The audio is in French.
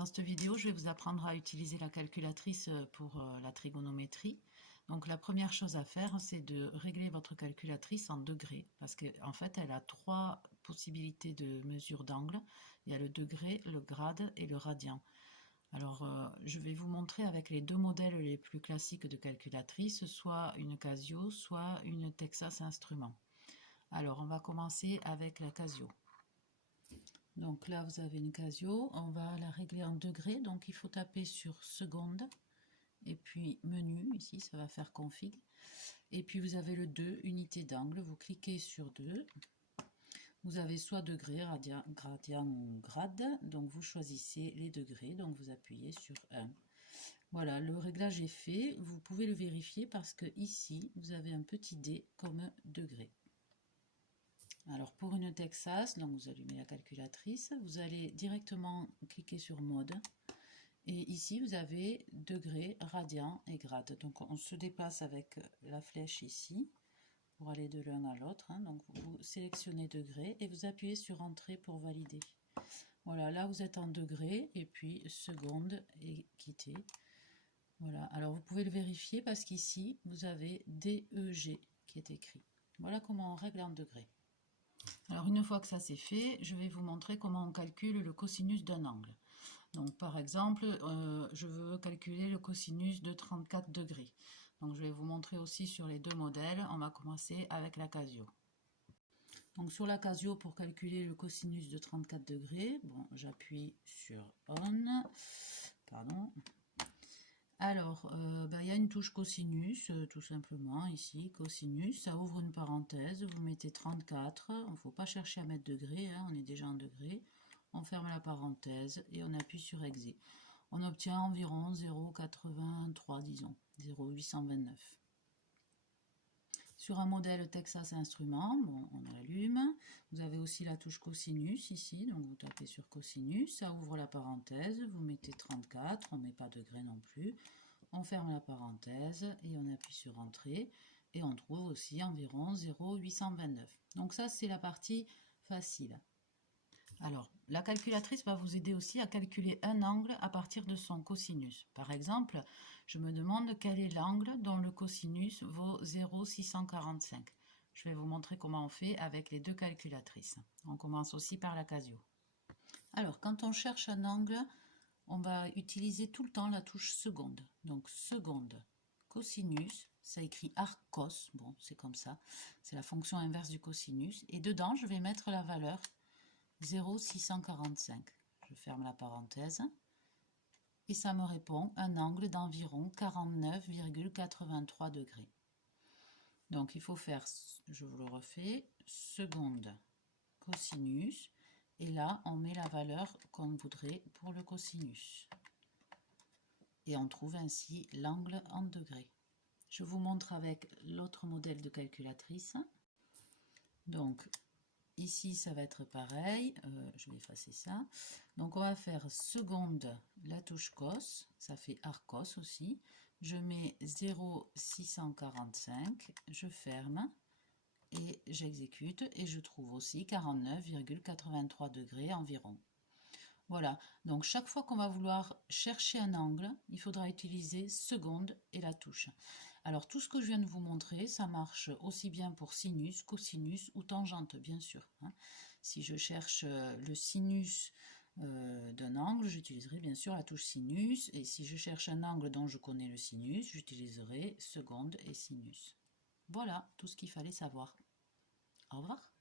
Dans cette vidéo, je vais vous apprendre à utiliser la calculatrice pour la trigonométrie. Donc la première chose à faire, c'est de régler votre calculatrice en degrés, parce qu'en fait, elle a trois possibilités de mesure d'angle. Il y a le degré, le grade et le radian. Alors, je vais vous montrer avec les deux modèles les plus classiques de calculatrice, soit une Casio, soit une Texas Instruments. Alors, on va commencer avec la Casio. Donc là, vous avez une Casio, on va la régler en degrés, donc il faut taper sur seconde, et puis menu, ici ça va faire config, et puis vous avez le 2, unité d'angle, vous cliquez sur 2, vous avez soit degré, radian ou grade, donc vous choisissez les degrés, donc vous appuyez sur 1. Voilà, le réglage est fait, vous pouvez le vérifier parce que ici, vous avez un petit D comme degré. Alors pour une Texas, donc vous allumez la calculatrice, vous allez directement cliquer sur mode et ici vous avez degré, radian et grade. Donc on se déplace avec la flèche ici pour aller de l'un à l'autre. Donc vous sélectionnez degré et vous appuyez sur entrée pour valider. Voilà, là vous êtes en degré et puis seconde et quitter. Voilà, alors vous pouvez le vérifier parce qu'ici vous avez DEG qui est écrit. Voilà comment on règle en degrés. Alors une fois que ça c'est fait, je vais vous montrer comment on calcule le cosinus d'un angle. Donc par exemple, je veux calculer le cosinus de 34 degrés. Donc je vais vous montrer aussi sur les deux modèles. On va commencer avec la Casio. Donc sur la Casio, pour calculer le cosinus de 34 degrés, bon, j'appuie sur On. Pardon. Alors, il y a une touche cosinus, tout simplement, ici, cosinus, ça ouvre une parenthèse, vous mettez 34, il ne faut pas chercher à mettre degrés, hein, on est déjà en degrés, on ferme la parenthèse et on appuie sur Exé. On obtient environ 0,83, disons, 0,829. Sur un modèle Texas Instruments, bon, on allume. Vous avez aussi la touche cosinus ici, donc vous tapez sur cosinus, ça ouvre la parenthèse, vous mettez 34, on ne met pas degré non plus. On ferme la parenthèse et on appuie sur entrée et on trouve aussi environ 0,829. Donc ça, c'est la partie facile. Alors, la calculatrice va vous aider aussi à calculer un angle à partir de son cosinus. Par exemple, je me demande quel est l'angle dont le cosinus vaut 0,645. Je vais vous montrer comment on fait avec les deux calculatrices. On commence aussi par la Casio. Alors, quand on cherche un angle, on va utiliser tout le temps la touche seconde. Donc, seconde, cosinus, ça écrit arccos, bon, c'est comme ça. C'est la fonction inverse du cosinus. Et dedans, je vais mettre la valeur 0,645. Je ferme la parenthèse et ça me répond un angle d'environ 49,83 degrés. Donc il faut faire, je vous le refais, seconde cosinus et là on met la valeur qu'on voudrait pour le cosinus. Et on trouve ainsi l'angle en degrés. Je vous montre avec l'autre modèle de calculatrice. Donc ici, ça va être pareil. Je vais effacer ça. Donc, on va faire seconde, la touche cos. Ça fait arccos aussi. Je mets 0,645. Je ferme. Et j'exécute. Et je trouve aussi 49,83 degrés environ. Voilà. Donc, chaque fois qu'on va vouloir chercher un angle, il faudra utiliser seconde et la touche. Alors, tout ce que je viens de vous montrer, ça marche aussi bien pour sinus, cosinus ou tangente, bien sûr. Si je cherche le sinus d'un angle, j'utiliserai bien sûr la touche sinus. Et si je cherche un angle dont je connais le sinus, j'utiliserai seconde et sinus. Voilà tout ce qu'il fallait savoir. Au revoir.